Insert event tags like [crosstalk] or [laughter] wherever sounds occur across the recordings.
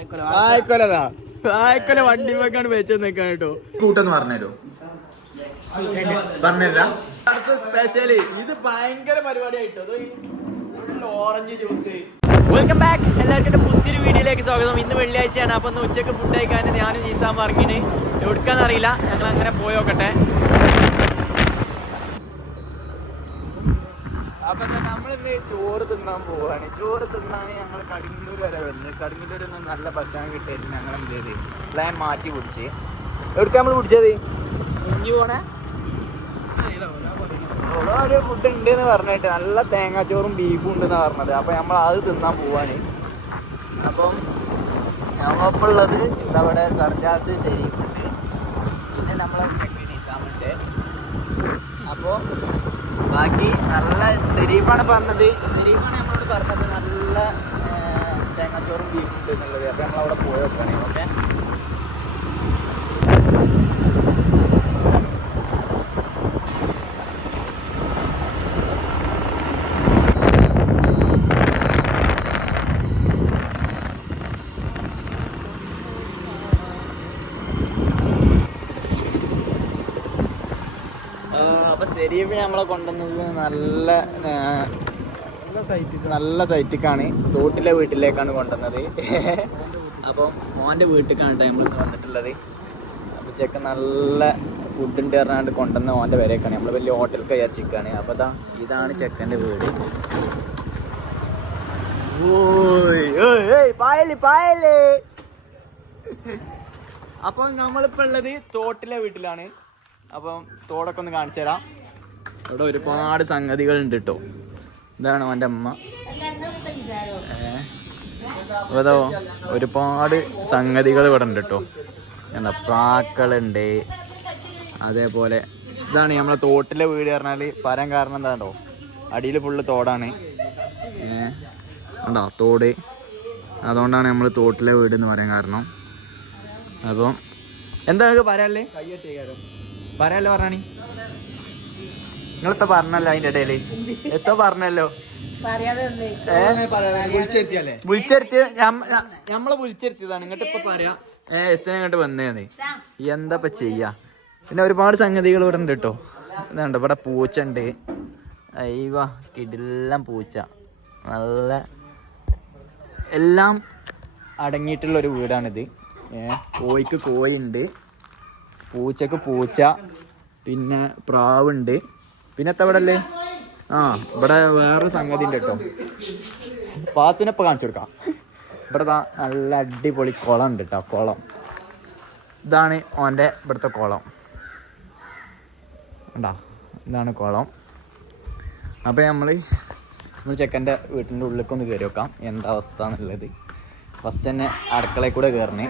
വായക്കൊലതാ വായക്കൊല വണ്ടി വെക്കാണ് വെച്ച് നിൽക്കാൻ കേട്ടോ. കൂട്ടെന്ന് പറഞ്ഞുതരോ പറഞ്ഞുതരാ അടുത്ത സ്പെഷ്യൽ ഇത് ഭയങ്കര പരിപാടിയായിട്ടോ. ഓറഞ്ച് ജ്യൂസ് വെൽക്കം ബാക്ക് എല്ലാവർക്കും എന്റെ പുതിയൊരു വീഡിയോയിലേക്ക് സ്വാഗതം. ഇന്ന് വെള്ളിയാഴ്ചയാണ്. അപ്പൊ ഇന്ന് ഉച്ചയ്ക്ക് ഫുഡ് കഴിക്കാൻ ഞാനും ജീസാൻ ഇറങ്ങിന് എവിടുക്കാന്നറിയില്ല ഞങ്ങൾ അങ്ങനെ പോയോക്കട്ടെ അപ്പൊ നമ്മളിന്ന് ചോറ് തിന്നാൻ പോവാണ്. ചോറ് തിന്നാൻ ഞങ്ങൾ കടുങ്ങല്ലൂർ വരെ വന്ന് കടുങ്ങല്ലൂർ നിന്ന് നല്ല ഭക്ഷണം കിട്ടിയിട്ട് ഞങ്ങൾ എന്ത് ചെയ്ത്? പ്ലാൻ മാറ്റി പിടിച്ച്. എവിടുക്ക നമ്മൾ പിടിച്ചത്? ഇഞ്ചി പോണേ? ഒരു ഫുഡ് ഉണ്ട് എന്ന് പറഞ്ഞിട്ട് നല്ല തേങ്ങാച്ചോറും ബീഫും ഉണ്ടെന്ന് പറഞ്ഞത്. അപ്പം നമ്മൾ അത് തിന്നാൻ പോവാണ്. അപ്പം ഞമ്മളിപ്പോൾ ഉള്ളത് നമ്മുടെ സർജാസ് ശരീഫുണ്ട് പിന്നെ നമ്മളെ ചെക്ക് നിസാമുണ്ട് അപ്പോൾ ബാക്കി നല്ല സെരീഫാണ് പറഞ്ഞത്. സെരീഫാണ് നമ്മളോട് പറഞ്ഞത് നല്ല തേങ്ങാച്ചോറും ബീഫ് ഉണ്ട് എന്നുള്ളത്. അപ്പോൾ നമ്മളവിടെ പോയി വെക്കുകയാണ് ഓക്കെ? അപ്പൊ സെരീഫ് നമ്മളെ കൊണ്ടുവന്നത് നല്ല നല്ല സൈറ്റിക്കാണ് തോട്ടിലെ വീട്ടിലേക്കാണ് കൊണ്ടുവന്നത്. [laughs] അപ്പം മോന്റെ വീട്ടിലേക്കാണ് കേട്ടോ നമ്മൾ വന്നിട്ടുള്ളത്. അപ്പോൾ ചെക്ക് നല്ല ഫുഡ് ഉണ്ട് പറഞ്ഞാണ്ട് കൊണ്ടുവന്ന മോന്റെ വരേക്കാണ് നമ്മൾ വലിയ ഹോട്ടൽ വിചാരിച്ചിരിക്കുകയാണ് അപ്പോൾ അതാ ഇതാണ് ചെക്കന്റെ വീട്. പായൽ പായൽ. [laughs] അപ്പം നമ്മളിപ്പോൾ ഉള്ളത് തോട്ടിലെ വീട്ടിലാണ്. അപ്പം തോടൊക്കെ ഒന്ന് കാണിച്ചു തരാം. ഇവിടെ ഒരുപാട് സംഗതികൾ ഉണ്ട് കേട്ടോ ഇതാണ് അവന്റെ അമ്മ. ഏതോ ഒരുപാട് സംഗതികൾ ഇവിടെ ഉണ്ട് കേട്ടോ എന്താ പ്രാക്കളുണ്ട്. അതേപോലെ ഇതാണ് നമ്മളെ തോട്ടിലെ വീട് പറഞ്ഞാൽ പരം കാരണം എന്താ കേട്ടോ അടിയിൽ ഫുള്ള് തോടാണ്. ഉണ്ടോ തോട്. അതുകൊണ്ടാണ് നമ്മൾ തോട്ടിലെ വീട് എന്ന് പറയാൻ കാരണം. അപ്പം എന്താ പറയാല്ലേ പറയാല്ലോ പറഞ്ഞാണി നിങ്ങളെത്തോ പറഞ്ഞല്ലോ അതിന്റെ ഇടയിൽ? എത്തോ പറഞ്ഞല്ലോ? വിളിച്ചിരുത്തിയ നമ്മളെ വിളിച്ചിരുത്തിയതാണ് ഇങ്ങോട്ട് ഇപ്പൊ പറയാ. ഏ എത്ര ഇങ്ങോട്ട് വന്നേന്ന് എന്താ ഇപ്പൊ ചെയ്യാ? പിന്നെ ഒരുപാട് സംഗതികൾ ഇവിടെ ഉണ്ട് കേട്ടോ. ഇതുണ്ട് ഇവിടെ പൂച്ച ഉണ്ട് അയ്യവ കിടിലം പൂച്ച. നല്ല എല്ലാം അടങ്ങിയിട്ടുള്ള ഒരു വീടാണിത്. ഏഹ് കോഴിക്ക് കോഴി ഉണ്ട് പൂച്ചക്ക് പൂച്ച പിന്നെ പ്രാവുണ്ട്. പിന്നെ എത്ത ഇവിടെ അല്ലേ ആ ഇവിടെ വേറൊരു സംഗതി ഉണ്ട് കേട്ടോ. പാത്തിനെ ഇപ്പൊ കാണിച്ചു കൊടുക്കാം. ഇവിടെ നല്ല അടിപൊളി കുളം ഉണ്ട് കേട്ടോ കുളം. ഇതാണ് ഓന്റെ ഇവിടുത്തെ കുളം. ഉണ്ടാ ഇതാണ് കുളം. അപ്പോൾ നമ്മൾ നമ്മൾ ചെക്കന്റെ വീട്ടിന്റെ ഉള്ളിലേക്ക് ഒന്ന് കയറി വെക്കാം എന്താ അവസ്ഥ എന്നുള്ളത്. ഫസ്റ്റ് തന്നെ അടുക്കളയിൽ കൂടെ കയറണേ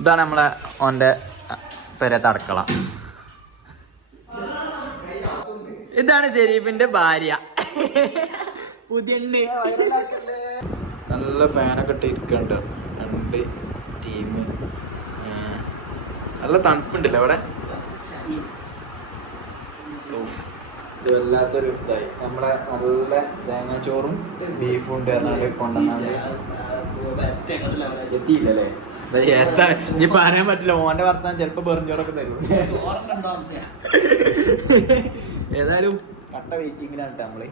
ഇതാണ് നമ്മളെ ഓന്റെ പെരത്തെ അടുക്കള ഇതാണ് ഷെരീഫിന്റെ ഭാര്യ. പുതിയ നല്ല ഫാനൊക്കെ ഇട്ട് ഇരിക്കണ്ട്. രണ്ട് ടീം നല്ല തണുപ്പുണ്ടല്ലോ അവിടെ? ഇതല്ലാത്തൊരു ഇത് വല്ലാത്തൊരു ഇതായി. നമ്മുടെ നല്ല തേങ്ങാച്ചോറും ബീഫും ഉണ്ട് പറഞ്ഞാൽ കൊണ്ടുവന്നാൽ. എത്തിയില്ലല്ലേ? ഇനി പറയാൻ പറ്റില്ല ഓന്റെ വർത്താൻ ചിലപ്പോ പെറിഞ്ചോറൊക്കെ തരും. ഏതായാലും കട്ട വെയിറ്റിംഗിലാണ് നമ്മൾ.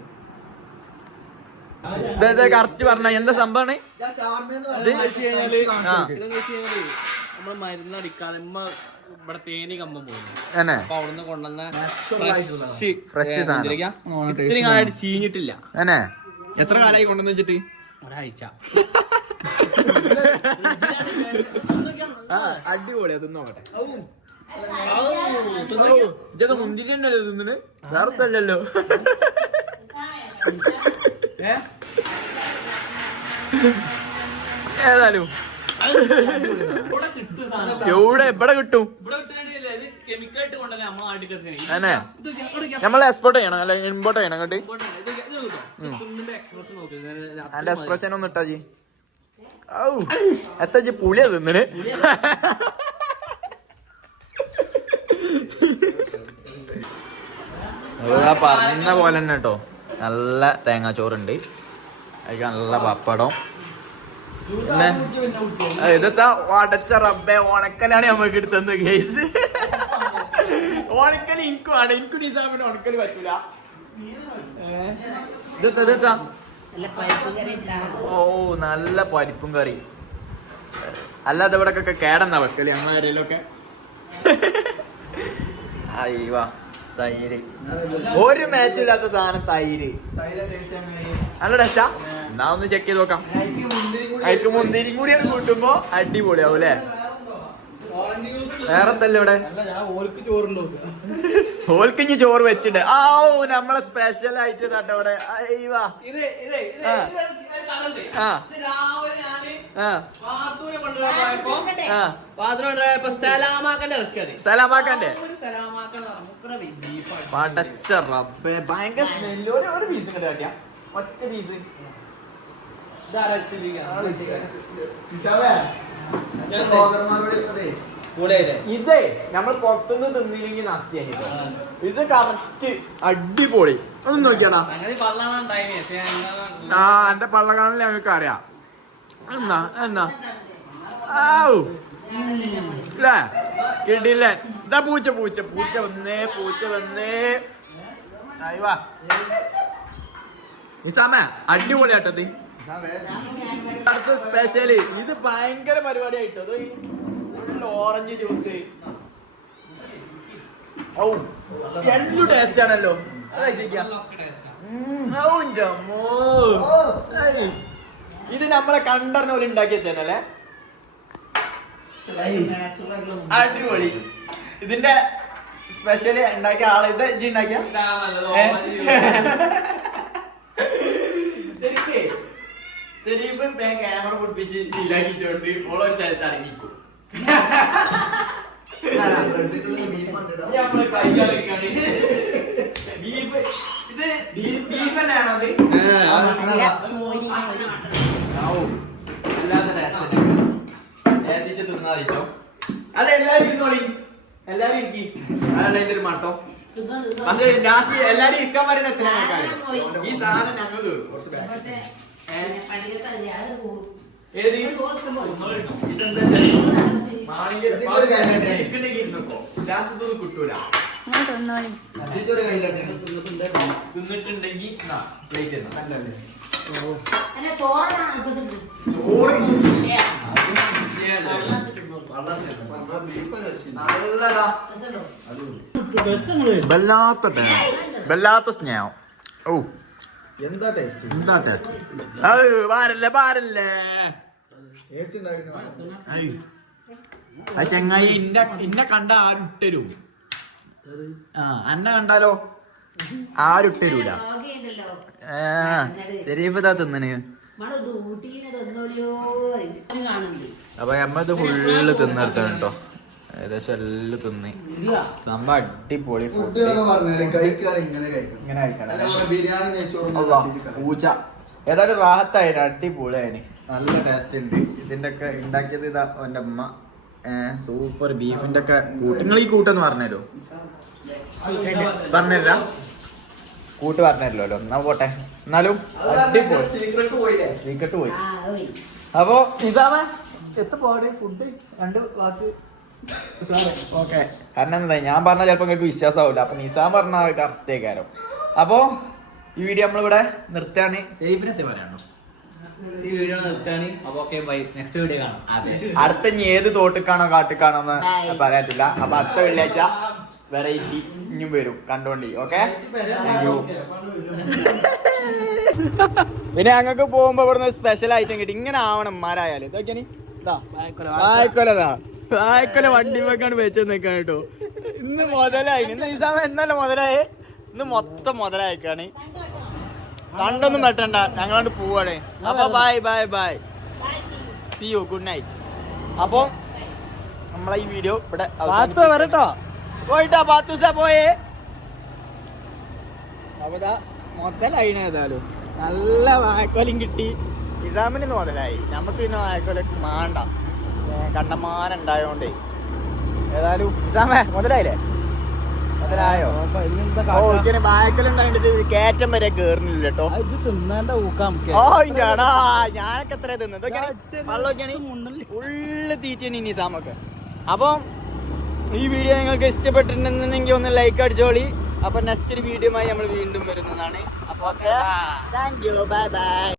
കറക്റ്റ് പറഞ്ഞ എന്താ സംഭവമാണ് നമ്മൾ മരുന്ന് അടിക്കാതെ ഇവിടെ തേനി കമ്പം പോകുന്നു അപ്പൊ അവിടുന്ന് കൊണ്ടുവന്ന ഫ്രഷ് സാധനം. ഇത്രയും കാലമായിട്ട് ചീഞ്ഞിട്ടില്ല. എത്ര കാലമായി കൊണ്ടുവന്ന് വെച്ചിട്ട്? ഒരാഴ്ച. ഇതൊക്കെ മുന്തിരി തന്നെയല്ലേ തിന്നിന് വേറത്തല്ലല്ലോ ഏതായാലും. എവിടെ എവിടെ കിട്ടും? തന്നെ നമ്മൾ എക്സ്പോർട്ട് ചെയ്യണം അല്ലെ? ഇമ്പോർട്ട് ചെയ്യണം കണ്ടി അതിന്റെ എക്സ്പ്രഷൻ ഒന്ന് ഇട്ടാ ജി ജി പുളിയാ തിന്നിന് പറഞ്ഞ പോലെ തന്നെ കേട്ടോ നല്ല തേങ്ങാച്ചോറുണ്ട്. അതിൽ നല്ല പപ്പടം. പിന്നെ ഇതെത്താ വടച്ച റബ്ബെ ഉണക്കലാണ് നമ്മക്ക് എടുത്തത് കേസ് ഉണക്കൽ എനിക്കും ആണ്. എനിക്കും നിസാമിന് ഉണക്കൽ പറ്റൂല. ഇതെത്താ ഇതെത്താ. ഓ നല്ല പരിപ്പും കറി. അല്ലാതെ ഇവിടെ ഒക്കെ കേടന്നാ വെക്കൽ? അമ്മമാരേലൊക്കെ അയ്യവാ തൈര്. ഒരു മാച്ച് ഇല്ലാത്ത സാധനം തൈര്. നല്ല ടേസ്റ്റാ എന്നാ ഒന്ന് ചെക്ക് ചെയ്ത് നോക്കാം. അതിക്ക് മുന്തിരി കൂടി കൂട്ടുമ്പോ അടിപൊളിയാവും അല്ലേ? വേറെ തല്ലേ ഇവിടെ ഓൽക്കിഞ്ഞ് ചോറ് വെച്ചിട്ട്. ആ ഓ നമ്മളെ സ്പെഷ്യൽ ആയിട്ട് നട്ടോ ഇവിടെ. സലാമാക്കണ്ടേ പടച്ച റബ്ബേ ഭയങ്കര സ്മെല്ലോടെ ഒരു പീസ് ഇങ്ങോട്ട് കാട്ടിയാ. ഒറ്റ പീസ് ഇതേ. നമ്മൾ പുറത്തുനിന്ന് തിന്നില്ലെങ്കിൽ നഷ്ടിയായി ഇത് കറക്റ്റ് അടിപൊളി. ഒന്ന് നോക്കിയാടാ. ആ എന്റെ പള്ളകാണല്ലേ ഞങ്ങൾക്ക് അറിയാം. എന്നാ എന്നാ. ആവൂ ല്ലേ കിട്ടില്ല ഇതാ പൂച്ച പൂച്ച. പൂച്ച വന്നേ പൂച്ച വന്നേ. ആയി വാ. നിസാമേ അടിപൊളിയാട്ടത് അടുത്ത സ്പെഷ്യൽ ഇത് ഭയങ്കര പരിപാടിയായിട്ടോ? അത് ഓറഞ്ച് ജ്യൂസ് ഔ എല്ലു ടേസ്റ്റ് ആണല്ലോ. ഇത് നമ്മളെ കണ്ടറിഞ്ഞ പോലെ ഉണ്ടാക്കിയ ചേനല്ലേ അടിപൊളി. ഇതിന്റെ സ്പെഷ്യലി ഉണ്ടാക്കിയ ആളെ ഇത് ഇജ്ജി ഉണ്ടാക്കിയ ഇതാ നല്ലത് ഏ? Orange juice. ശരിക്ക് ശരീഫ് ക്യാമറ പിടിപ്പിച്ച് ശീലാക്കിച്ചോണ്ട് ഓളോ സ്ഥലത്ത് കൈകാലിക്കാണ് ബീഫ് ഇത് ബീഫ് തന്നെയാണോ അത്? അല്ലാതെ. രസിച്ച് തിന്നാതിട്ടോ അല്ല? എല്ലാരും ഇരുന്നോളി. എല്ലാരും ഇരിക്കി. അതാണ് അതിന്റെ ഒരു മട്ടോ. ജാസി എല്ലാരും ഇരിക്കാൻ പറയുന്ന എത്ര ഈ സാധനം ഞങ്ങൾ തീർക്കും? ഏത് കിട്ടൂല. തിന്നിട്ടുണ്ടെങ്കിൽ വല്ലാത്ത വല്ലാത്ത സ്നേഹം. ഓ എന്താ ടേസ്റ്റ് എന്താ ടേസ്റ്റ് അത് പാരല്ലേ പാരല്ലേ? ടേസ്റ്റ്. ആ ചെങ്ങായി. ഇന്ന ഇന്നെ കണ്ട ആരുട്ടരും. ആ അന്നെ കണ്ടാലോ? ആരുട്ടരൂല. ആ ശരീഫതാ തിന്നണ്. അപ്പൊ നമ്മത് ഫുള്ള് തിന്നെടുത്താണ് കേട്ടോ ഏകദേശം എല്ലാം തിന്ന്. സംഭവം അടിപൊളി ഫുഡ് ഇങ്ങനെ കഴിക്കണം. പൂച്ച. ഏതായാലും റാഹത്തായിന് അടിപൊളിയായിന്. നല്ല ടേസ്റ്റ് ഉണ്ട്. ഇതിന്റെ ഒക്കെ ഉണ്ടാക്കിയത് ഇതാ എന്റെ അമ്മ സൂപ്പർ ബീഫിന്റെ ഒക്കെ കൂട്ട്. നിങ്ങൾ ഈ കൂട്ടെന്ന് പറഞ്ഞല്ലോ പറഞ്ഞല്ല കൂട്ട് പറഞ്ഞല്ലോ എന്നാ പോട്ടെ. എന്നാലും അടിപൊളി. സീക്രട്ട് പോയി. ആ ഓയ് എത്ര എത്തപ്പാട് ഫുഡ് രണ്ട് വാക്ക് ഓക്കെ കാരണം എന്താ ഞാൻ പറഞ്ഞാൽ ചിലപ്പോ നിങ്ങൾക്ക് വിശ്വാസമാവില്ല അപ്പൊ നിസാം പറഞ്ഞ കറക്റ്റേക്കാരം അപ്പോ ഈ വീഡിയോ നമ്മളിവിടെ നിർത്തുകയാണ്. സേഫിനെത്തി പറയാണോ ഈ വീഡിയോ നിർത്താന് അപ്പൊ ഓക്കെ ബൈ നെക്സ്റ്റ് വീഡിയോ കാണാം. അടുത്ത ഇനി ഏത് തോട്ടിക്കാണോ കാട്ടിക്കാണോ എന്ന്. പറയത്തില്ല. അപ്പൊ അടുത്ത വെള്ളിയാഴ്ച വെറൈറ്റി ഇനിയും വരും. കണ്ടോണ്ടി ഓക്കെ പിന്നെ ഞങ്ങൾക്ക് പോകുമ്പോ ഇവിടുന്ന് സ്പെഷ്യൽ ഐറ്റം കിട്ടി. ഇങ്ങനെ ആവണം മാരായാലും ഇതൊക്കെയാണ്. ഇതാ. വായക്കൊലതാ വായക്കൊല വണ്ടി വെക്കാണ് വെച്ച് നിൽക്കാൻ കേട്ടോ. ഇന്ന് മുതലായി. ഇന്ന് ഈ സമയം എന്നല്ല മുതലായേ. ഇന്ന് മൊത്തം മുതലായിക്കാണ്. കണ്ടൊന്നും വെട്ടണ്ട. ഞങ്ങളോട് പോവാണ്. അപ്പൊ bye bye bye see you good night അപ്പൊ നമ്മളെ ഈ വീഡിയോ ഇവിടെ വരട്ടോ. പോയിട്ടാ പാത്തു പോയേ. അപ്പൊ ഇതാ മുതലായിന് ഏതായാലും നല്ല വായക്കോലും കിട്ടി. നിസാമിന് മുതലായി. നമുക്ക് പിന്നെ വായക്കോലൊക്കെ മാണ്ട. കണ്ടമാനുണ്ടായോണ്ടേ. ഏതായാലും എക്സാമേ മുതലായില്ലേ? മുതലായോ? ഓ ഇങ്ങനെ ബാക്കിലുണ്ടായിട്ട് കയറ്റം വരെ കേറുന്നില്ല കേട്ടോ ഓ ഇണ്ടാടാ ഞാനൊക്കെ എത്ര തിന്നു ഇതൊക്കെയാണ് വെള്ളമൊക്കെയാണ് ഉള്ളു തീറ്റയാണ് ഇനി സാമൊക്കെ. അപ്പം ഈ വീഡിയോ നിങ്ങൾക്ക് ഇഷ്ടപ്പെട്ടിട്ടുണ്ടെന്നുണ്ടെങ്കിൽ ഒന്ന് ലൈക്ക് അടിച്ചോളി. അപ്പൊ നെക്സ്റ്റ് ഒരു വീഡിയോ നമ്മൾ വീണ്ടും വരുന്നതാണ്. അപ്പൊ താങ്ക് യു ബൈ ബൈ